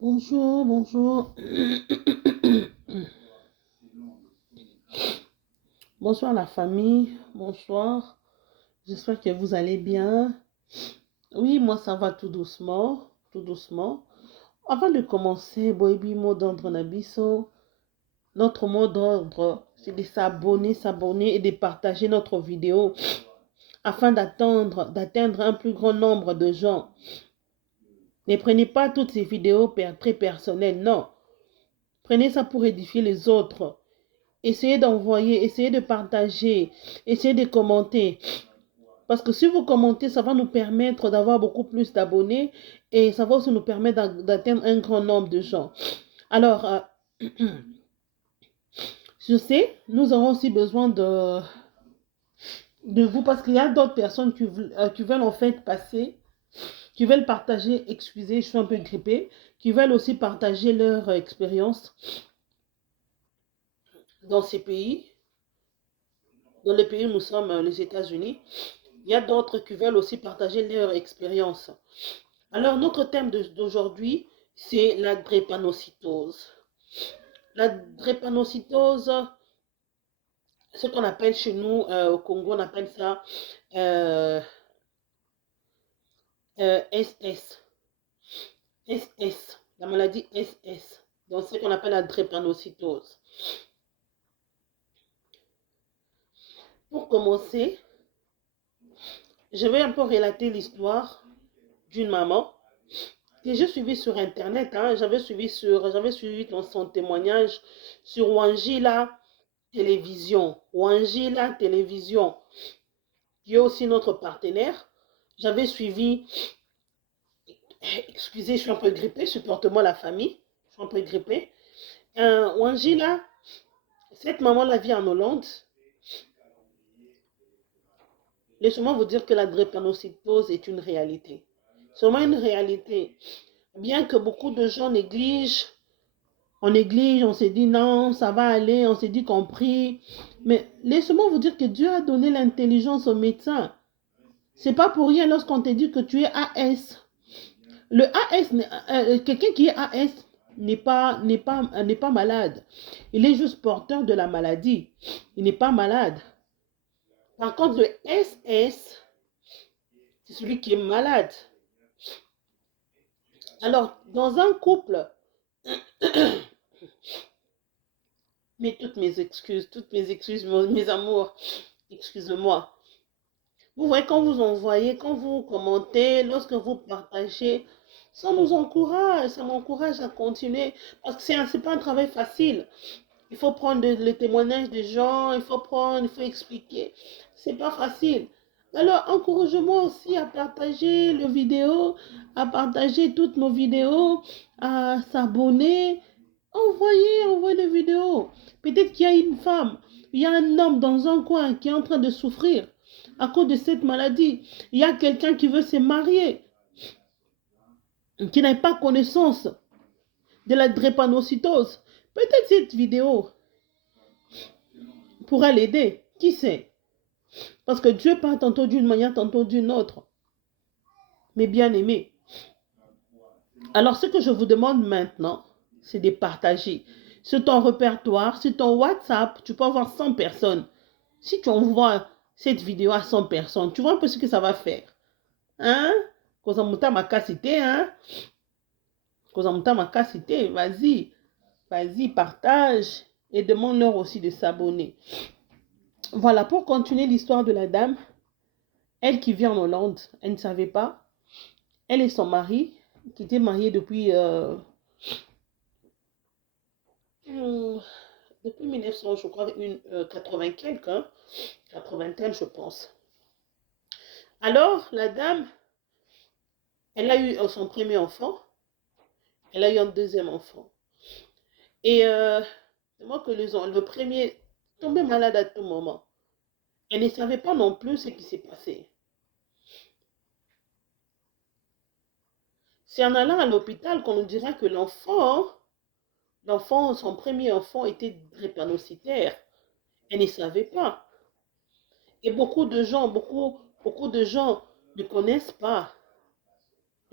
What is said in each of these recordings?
Bonjour, bonjour. Bonsoir la famille, bonsoir. J'espère que vous allez bien. Oui, moi ça va tout doucement, tout doucement. Avant de commencer, Boebi, mot d'ordre Nabiso. Notre mot d'ordre, c'est de s'abonner et de partager notre vidéo afin d'atteindre un plus grand nombre de gens. Ne prenez pas toutes ces vidéos très personnelles, non. Prenez ça pour édifier les autres. Essayez d'envoyer, essayez de partager, essayez de commenter. Parce que si vous commentez, ça va nous permettre d'avoir beaucoup plus d'abonnés et ça va aussi nous permettre d'atteindre un grand nombre de gens. Alors, je sais, nous aurons aussi besoin de vous parce qu'il y a d'autres personnes qui veulent en fait passer, qui veulent partager, excusez, je suis un peu grippée, qui veulent aussi partager leur expérience dans ces pays, dans les pays où nous sommes, les États-Unis. Il y a d'autres qui veulent aussi partager leur expérience. Alors, notre thème d'aujourd'hui, c'est la drépanocytose. La drépanocytose, ce qu'on appelle chez nous au Congo, on appelle ça SS. SS, la maladie SS. Donc, ce qu'on appelle la drépanocytose. Pour commencer, je vais un peu relater l'histoire d'une maman que j'ai suivie sur Internet. Hein. J'avais suivi son témoignage sur Wangila Télévision. Wangila Télévision, qui est aussi notre partenaire. J'avais suivi, excusez, je suis un peu grippée, supporte-moi la famille, je suis un peu grippée. Wangila, cette maman la vit en Hollande. Laissez-moi vous dire que la drépanocytose est une réalité. Seulement une réalité. Bien que beaucoup de gens négligent, on s'est dit non, ça va aller, on s'est dit qu'on prie. Mais laissez-moi vous dire que Dieu a donné l'intelligence aux médecins. C'est pas pour rien lorsqu'on te dit que tu es AS. Le AS, quelqu'un qui est AS n'est pas malade. Il est juste porteur de la maladie. Il n'est pas malade. Par contre, le SS, c'est celui qui est malade. Alors, dans un couple, mais toutes mes excuses, mes amours, excusez-moi. Vous voyez, quand vous envoyez, quand vous commentez, lorsque vous partagez, ça m'encourage à continuer. Parce que c'est pas un travail facile. Il faut prendre les témoignages des gens, il faut expliquer. C'est pas facile. Alors, encouragez-moi aussi à partager les vidéos, à partager toutes nos vidéos, à s'abonner. Envoyez des vidéos. Peut-être qu'il y a une femme, il y a un homme dans un coin qui est en train de souffrir à cause de cette maladie. Il y a quelqu'un qui veut se marier, qui n'a pas connaissance de la drépanocytose. Peut-être cette vidéo pourra l'aider. Qui sait? Parce que Dieu parle tantôt d'une manière, tantôt d'une autre. Mais bien aimé. Alors, ce que je vous demande maintenant, c'est de partager. Sur ton répertoire, sur ton WhatsApp, tu peux avoir 100 personnes. Si tu envoies cette vidéo à 100 personnes, tu vois un peu ce que ça va faire. Hein? Kozamuta makasite, hein? Kozamuta makasite, vas-y. Vas-y, partage. Et demande-leur aussi de s'abonner. Voilà, pour continuer l'histoire de la dame, elle qui vit en Hollande, elle ne savait pas. Elle et son mari, qui étaient mariés depuis 1900, je crois, 80 quelques, hein, 80, je pense. Alors, la dame, elle a eu son premier enfant, elle a eu un deuxième enfant. Et c'est moi que le premier tombait malade à tout moment. Elle ne savait pas non plus ce qui s'est passé. C'est en allant à l'hôpital qu'on nous dira que son premier enfant était drépanocytaire. Elle ne savait pas. Et beaucoup de gens ne connaissent pas.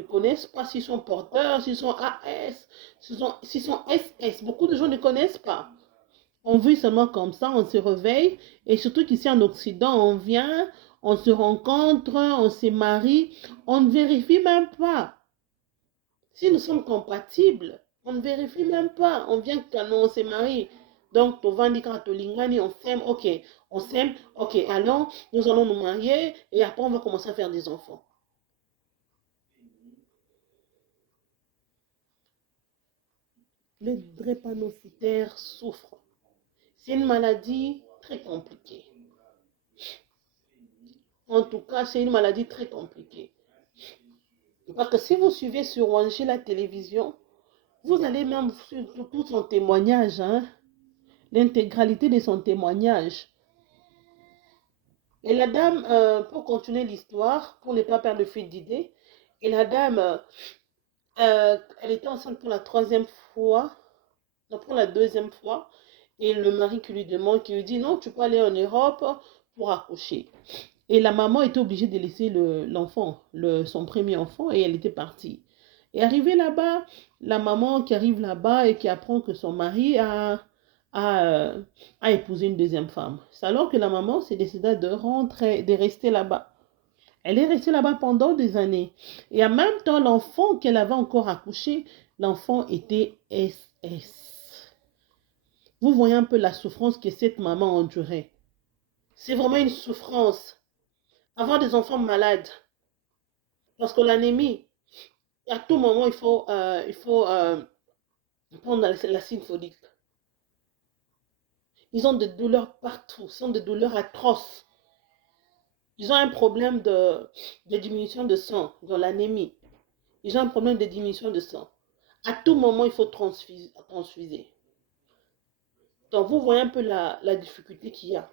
ne connaissent pas s'ils sont porteurs, s'ils sont AS, s'ils sont SS. Beaucoup de gens ne connaissent pas. On vit seulement comme ça, on se réveille. Et surtout qu'ici en Occident, on vient, on se rencontre, on se marie. On ne vérifie même pas si nous sommes compatibles. On ne vérifie même pas. On vient quand on se marie. Donc, Tovandi Katolingani, on s'aime, ok, allons, nous allons nous marier et après on va commencer à faire des enfants. Le drépanocytaire souffre. C'est une maladie très compliquée. En tout cas, c'est une maladie très compliquée. Parce que si vous suivez sur Wanji la télévision, vous allez même sur tout son témoignage, hein, l'intégralité de son témoignage. Et la dame, pour continuer l'histoire, pour ne pas perdre le fil d'idée, et la dame, elle était enceinte pour la troisième fois, non, pour la deuxième fois, et le mari qui lui demande, qui lui dit non, tu peux aller en Europe pour accoucher. Et la maman était obligée de laisser l'enfant, son premier enfant, et elle était partie. Et arrivée là-bas, la maman qui arrive là-bas et qui apprend que son mari a épousé une deuxième femme. C'est alors que la maman s'est décidée de rentrer, de rester là-bas. Elle est restée là-bas pendant des années. Et en même temps, l'enfant qu'elle avait encore accouché, l'enfant était SS. Vous voyez un peu la souffrance que cette maman endurait. C'est vraiment une souffrance. Avoir des enfants malades. Parce que l'anémie, à tout moment, il faut prendre l'acide folique. Ils ont des douleurs partout. Ce sont des douleurs atroces. Ils ont un problème de diminution de sang, dans l'anémie. Ils ont un problème de diminution de sang. À tout moment, il faut transfuser. Donc, vous voyez un peu la difficulté qu'il y a.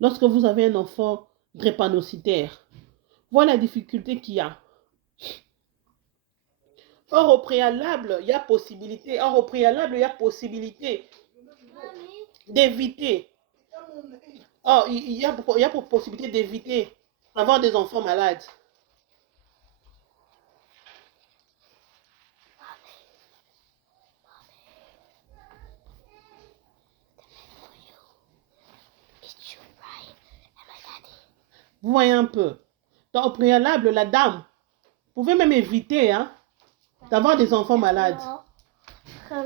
Lorsque vous avez un enfant drépanocytaire, voilà la difficulté qu'il y a. Or, au préalable, il y a possibilité. Or, au préalable, il y a possibilité d'éviter. Or, il y a possibilité d'éviter d'avoir des enfants malades. Vous voyez un peu. Donc, au préalable, la dame pouvait même éviter d'avoir des enfants malades.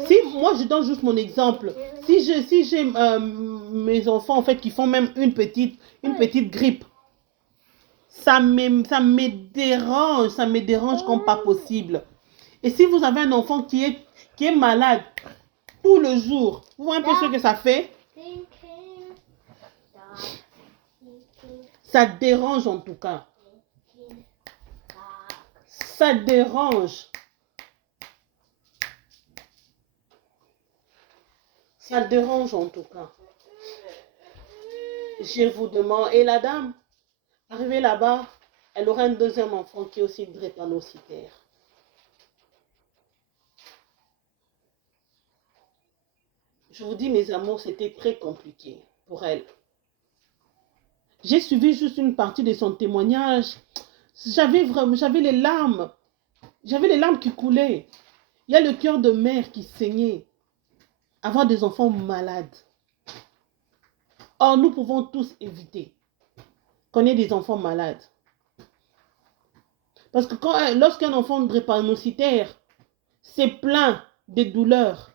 Si moi je donne juste mon exemple, si j'ai mes enfants en fait qui font même une petite grippe, ça me dérange comme pas possible. Et si vous avez un enfant qui est malade tout le jour, vous voyez un peu ce que ça fait? Ça dérange en tout cas. Ça dérange. Ça dérange en tout cas. Je vous demande. Et la dame, arrivée là-bas, elle aura un deuxième enfant qui est aussi drépanocytaire. Je vous dis, mes amours, c'était très compliqué pour elle. J'ai suivi juste une partie de son témoignage. J'avais les larmes. J'avais les larmes qui coulaient. Il y a le cœur de mère qui saignait. Avoir des enfants malades. Or, nous pouvons tous éviter qu'on ait des enfants malades. Parce que lorsqu'un enfant drépanocytaire s'est plaint de douleurs,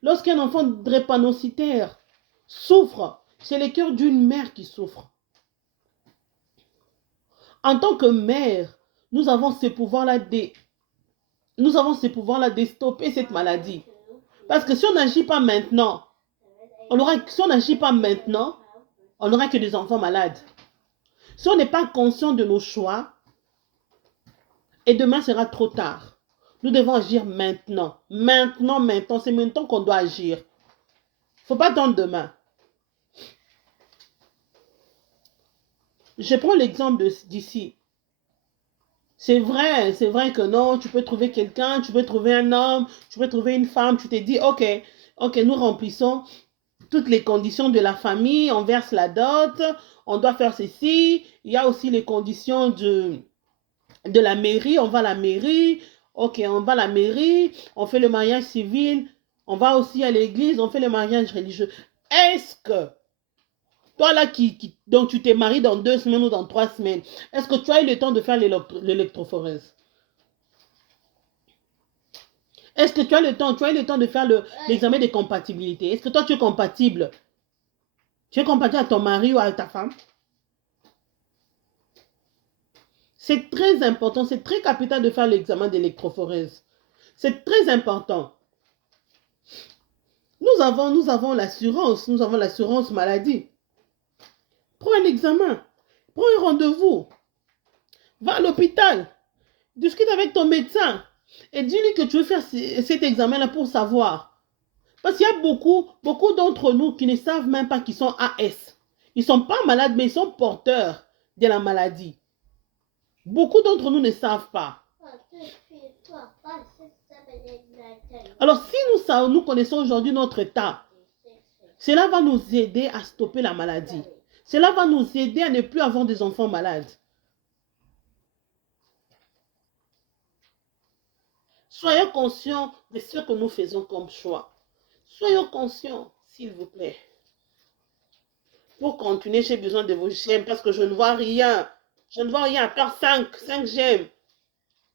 lorsqu'un enfant drépanocytaire souffre, c'est le cœur d'une mère qui souffre. En tant que mère, nous avons ce pouvoir-là de stopper cette maladie. Parce que si on n'agit pas maintenant, on n'aura que des enfants malades. Si on n'est pas conscient de nos choix, et demain sera trop tard. Nous devons agir maintenant. Maintenant. C'est maintenant qu'on doit agir. Il ne faut pas attendre demain. Je prends l'exemple d'ici. C'est vrai que non, tu peux trouver quelqu'un, tu peux trouver un homme, tu peux trouver une femme, tu te dis, ok, nous remplissons toutes les conditions de la famille, on verse la dot, on doit faire ceci, il y a aussi les conditions de la mairie, on va à la mairie, ok, on va à la mairie, on fait le mariage civil, on va aussi à l'église, on fait le mariage religieux. Est-ce que, toi là, donc tu t'es marié dans 2 semaines ou dans 3 semaines, est-ce que tu as eu le temps de faire l'électrophorèse? Est-ce que tu as eu le temps de faire l'examen de compatibilité? Est-ce que toi tu es compatible? Tu es compatible à ton mari ou à ta femme? C'est très important, c'est très capital de faire l'examen d'électrophorèse. C'est très important. Nous avons l'assurance maladie. Prends un examen, prends un rendez-vous, va à l'hôpital, discute avec ton médecin et dis-lui que tu veux faire cet examen-là pour savoir. Parce qu'il y a beaucoup d'entre nous qui ne savent même pas qu'ils sont AS. Ils ne sont pas malades, mais ils sont porteurs de la maladie. Beaucoup d'entre nous ne savent pas. Alors, si nous connaissons aujourd'hui notre état, cela va nous aider à stopper la maladie. Cela va nous aider à ne plus avoir des enfants malades. Soyons conscients de ce que nous faisons comme choix. Soyons conscients, s'il vous plaît. Pour continuer, j'ai besoin de vos j'aime parce que je ne vois rien. Je ne vois rien à part 5 j'aime.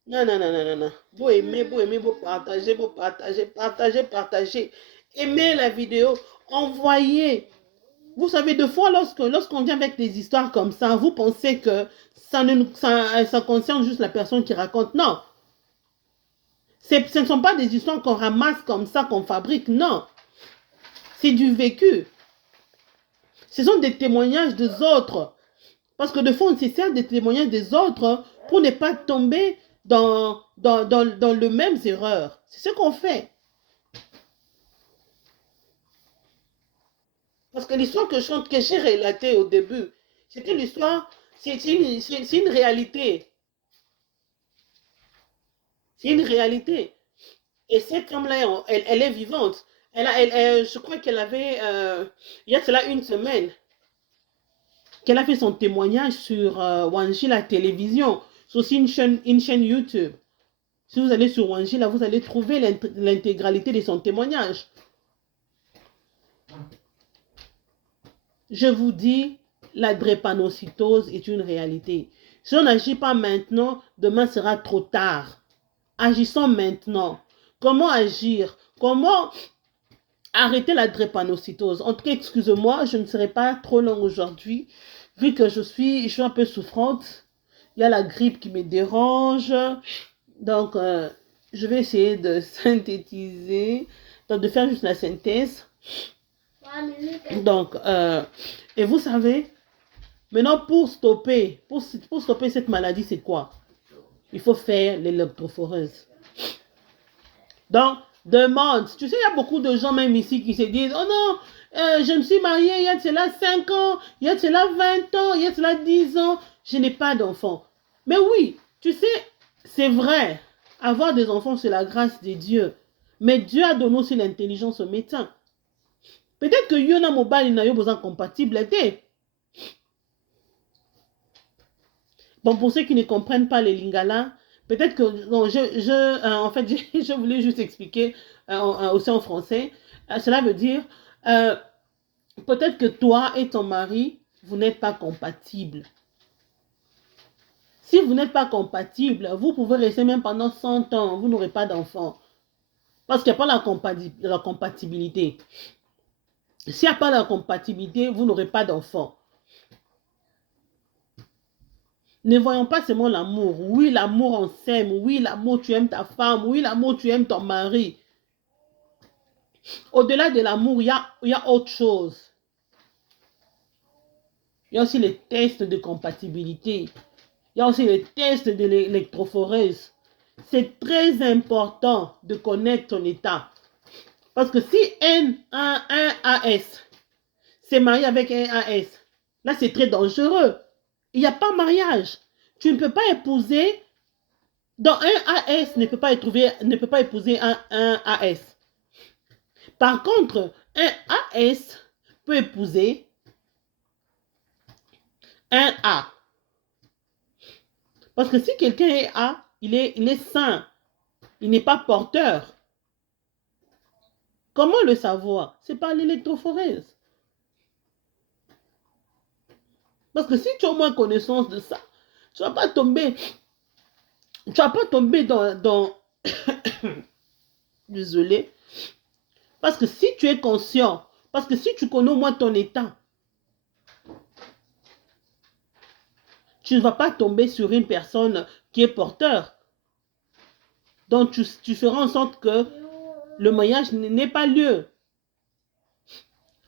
Non, non, non, non, non, non. Vous aimez, vous partagez. Aimez la vidéo, envoyez. Vous savez, deux fois, lorsqu'on vient avec des histoires comme ça, vous pensez que ça concerne juste la personne qui raconte. Non. Ce ne sont pas des histoires qu'on ramasse comme ça, qu'on fabrique. Non. C'est du vécu. Ce sont des témoignages des autres. Parce que de fois, on se sert des témoignages des autres pour ne pas tomber dans les mêmes erreurs. C'est ce qu'on fait. Parce que l'histoire que j'ai relatée au début, c'était l'histoire, c'est une réalité. C'est une réalité. Et cette femme-là, elle est vivante. Je crois qu'elle avait, il y a cela une semaine, qu'elle a fait son témoignage sur Wanji, la télévision. C'est aussi une chaîne YouTube. Si vous allez sur Wanji, là, vous allez trouver l'intégralité de son témoignage. Je vous dis, la drépanocytose est une réalité. Si on n'agit pas maintenant, demain sera trop tard. Agissons maintenant. Comment agir? Comment arrêter la drépanocytose? En tout cas, excusez-moi, je ne serai pas trop longue aujourd'hui, vu que je suis un peu souffrante. Il y a la grippe qui me dérange. Donc, je vais essayer de synthétiser, donc de faire juste la synthèse. Donc, et vous savez, maintenant pour stopper cette maladie, c'est quoi? Il faut faire l'électrophorèse. Donc, demande. Tu sais, il y a beaucoup de gens même ici qui se disent, oh non, je me suis mariée il y a de cela 5 ans, il y a de cela 20 ans, il y a de cela 10 ans, je n'ai pas d'enfant. Mais oui, tu sais, c'est vrai, avoir des enfants, c'est la grâce de Dieu. Mais Dieu a donné aussi l'intelligence au médecin. Peut-être que Yona Mobile n'a pas besoin compatible. Bon, pour ceux qui ne comprennent pas les lingala, peut-être que non, en fait, je voulais juste expliquer aussi en français. Cela veut dire, peut-être que toi et ton mari, vous n'êtes pas compatibles. Si vous n'êtes pas compatibles, vous pouvez rester même pendant 100 ans, vous n'aurez pas d'enfant. Parce qu'il n'y a pas la compatibilité. S'il n'y a pas la compatibilité, vous n'aurez pas d'enfant. Ne voyons pas seulement l'amour. Oui, l'amour, on s'aime. Oui, l'amour, tu aimes ta femme. Oui, l'amour, tu aimes ton mari. Au-delà de l'amour, il y a autre chose. Il y a aussi les tests de compatibilité. Il y a aussi les tests de l'électrophorèse. C'est très important de connaître ton état. Parce que si un AS s'est marié avec un AS, là c'est très dangereux. Il n'y a pas mariage. Tu ne peux pas épouser, dans un AS ne peut pas épouser un AS. Par contre, un AS peut épouser un A. Parce que si quelqu'un est A, il est sain. Il n'est pas porteur. Comment le savoir? C'est par l'électrophorèse. Parce que si tu as au moins connaissance de ça, tu ne vas pas tomber, dans désolé. Parce que si tu es conscient, parce que si tu connais au moins ton état, tu ne vas pas tomber sur une personne qui est porteur. Donc tu feras en sorte que le mariage n'ait pas lieu.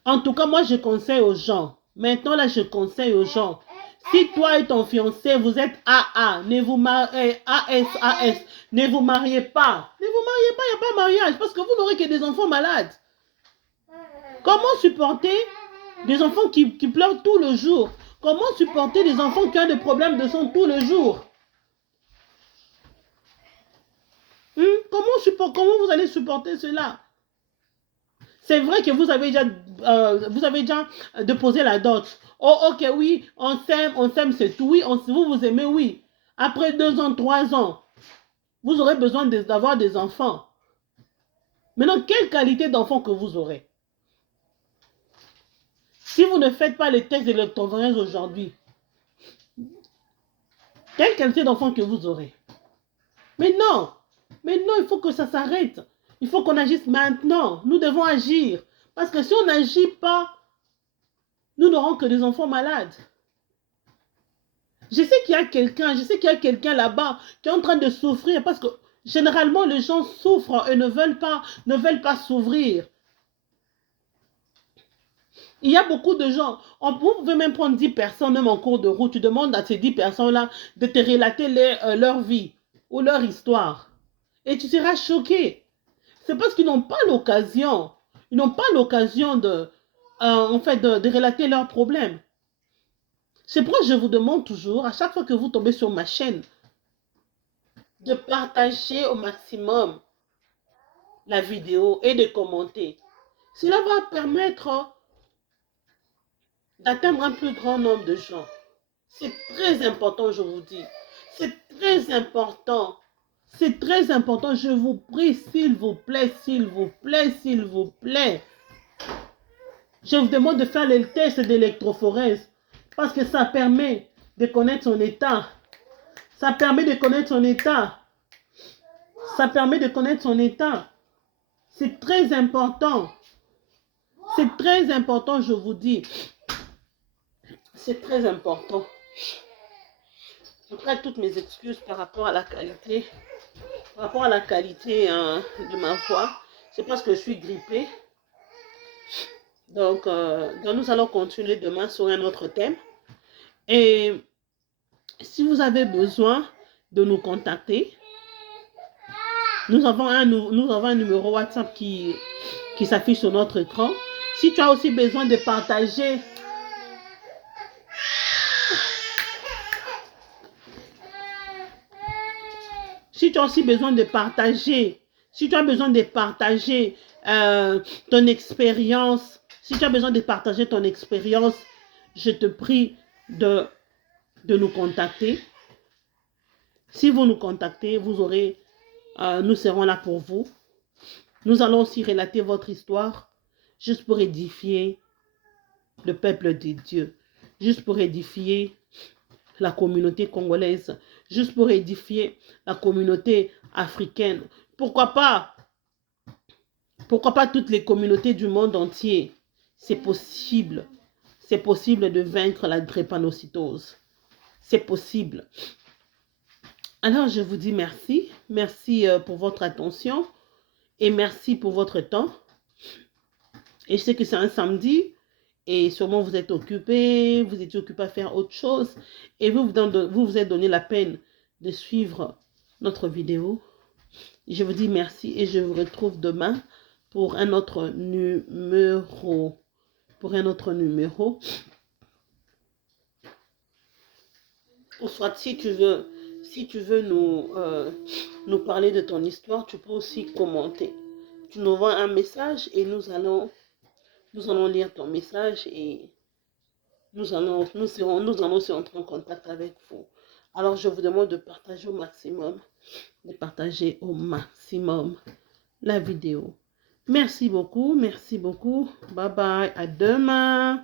En tout cas, moi je conseille aux gens. Maintenant là, je conseille aux gens. Si toi et ton fiancé, vous êtes AA, ne vous mariez AS, ne vous mariez pas. Ne vous mariez pas, il n'y a pas de mariage. Parce que vous n'aurez que des enfants malades. Comment supporter des enfants qui pleurent tout le jour? Comment supporter des enfants qui ont des problèmes de sang tout le jour? Comment vous allez supporter cela? C'est vrai que vous avez déjà déposé la dot. Oh, ok, oui, on s'aime, c'est tout. Oui, vous aimez, oui. Après 2 ans, 3 ans, vous aurez besoin d'avoir des enfants. Maintenant, quelle qualité d'enfant que vous aurez? Si vous ne faites pas les tests de l'électrophorèse aujourd'hui, quelle qualité d'enfant que vous aurez? Mais non, il faut que ça s'arrête. Il faut qu'on agisse maintenant. Nous devons agir. Parce que si on n'agit pas, nous n'aurons que des enfants malades. Je sais qu'il y a quelqu'un là-bas qui est en train de souffrir parce que généralement les gens souffrent et ne veulent pas s'ouvrir. Il y a beaucoup de gens, vous pouvez même prendre 10 personnes même en cours de route, tu demandes à ces 10 personnes-là de te relater leur vie ou leur histoire. Et tu seras choqué. C'est parce qu'ils n'ont pas l'occasion. Ils n'ont pas l'occasion de relater leurs problèmes. C'est pourquoi je vous demande toujours, à chaque fois que vous tombez sur ma chaîne, de partager au maximum la vidéo et de commenter. Cela va permettre d'atteindre un plus grand nombre de gens. C'est très important, je vous dis. C'est très important. C'est très important. Je vous prie, s'il vous plaît, s'il vous plaît, s'il vous plaît. Je vous demande de faire le test d'électrophorèse parce que ça permet de connaître son état. Ça permet de connaître son état. Ça permet de connaître son état. C'est très important. C'est très important, je vous dis. C'est très important. Après, toutes mes excuses par rapport à la qualité. Par rapport à la qualité de ma voix. C'est parce que je suis grippée. Donc, nous allons continuer demain sur un autre thème. Et si vous avez besoin de nous contacter, nous avons un numéro WhatsApp qui s'affiche sur notre écran. Si tu as aussi besoin de partager si tu as aussi besoin de partager, si tu as besoin de partager ton expérience, si tu as besoin de partager ton expérience, je te prie de nous contacter. Si vous nous contactez, vous aurez, nous serons là pour vous. Nous allons aussi relater votre histoire, juste pour édifier le peuple de Dieu, juste pour édifier la communauté congolaise, juste pour édifier la communauté africaine. Pourquoi pas toutes les communautés du monde entier? C'est possible. C'est possible de vaincre la drépanocytose. C'est possible. Alors, je vous dis merci. Merci pour votre attention et merci pour votre temps. Et je sais que c'est un samedi et sûrement vous êtes occupé, vous étiez occupé à faire autre chose et vous vous êtes donné la peine de suivre notre vidéo. Je vous dis merci et je vous retrouve demain pour un autre numéro. Ou soit si tu veux nous parler de ton histoire, tu peux aussi commenter. Tu nous envoies un message et nous allons lire ton message et nous allons aussi entrer en contact avec vous. Alors, je vous demande de partager au maximum, de partager au maximum la vidéo. Merci beaucoup, merci beaucoup. Bye bye, à demain.